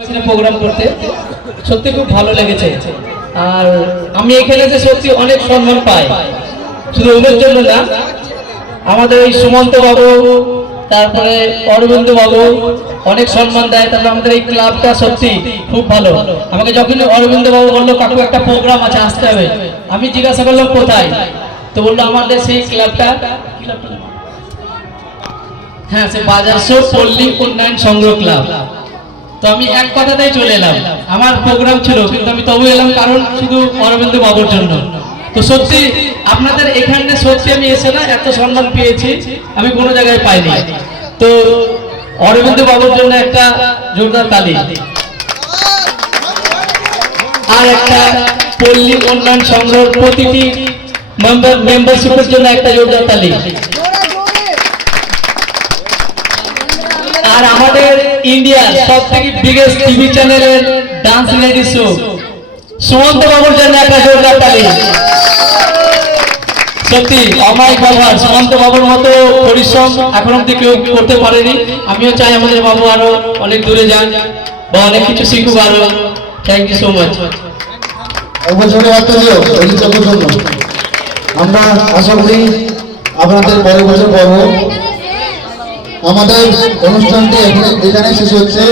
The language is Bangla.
প্রোগ্রাম করতে সত্যি খুব ভালো লেগেছে। আর আমি এখানে যে সত্যি অনেক সম্মান পাই, শুধু ওদের জন্য না, আমাদের এই সুমন্ত বাবু, তারপরে অরবিন্দ বাবু অনেক সম্মান দেয়। তারপরে আমাদের এই ক্লাবটা সত্যি খুব ভালো। আমাকে যখন অরবিন্দ বাবু বললো কাকু একটা প্রোগ্রাম আছে, আসতে হবে, আমি জিজ্ঞাসা করলাম কোথায়, তো বললো আমাদের সেই ক্লাবটা, হ্যাঁ সে বাজার শোর পল্লী উন্নয়ন সংগ্রহ ক্লাব। তো আমি এক কথাতেই চলে এলাম, আমার প্রোগ্রাম ছিল কিন্তু আমি তবু এলাম কারণ শুধু অরবিন্দ বাবুর জন্য। তো সত্যি আপনাদের এখানে সত্যি আমি এসে না এত সম্মান পেয়েছি আমি কোনো জায়গায় পাইনি। তো অরবিন্দ বাবুর জন্য একটা জোরদার তালি, আর একটা পল্লী উন্নয়ন সংগ্রহ প্রতিটি মেম্বারশিপের জন্য একটা জোরদার তালি। আর আমাদের ইন্ডিয়ার সবথেকে বিগেস্ট টিভি চ্যানেলের ডান্স রিয়েলিটি শো সুমন্ত বাবুর জন্য একটা জোরদার তালি। সত্যি অমায়িক ব্যবহার, সুমন্ত বাবুর মতো পরিশ্রম এখন অব্দি কেউ করতে পারেনি। আমিও চাই আমাদের বাবু আরো অনেক দূরে যান বা অনেক কিছু শিখুক আরো। Thank you so much. আমরা আশা করি আপনাদের পরের বছর পাবো। আমাদের অনুষ্ঠানটি এখানে শেষ হচ্ছে।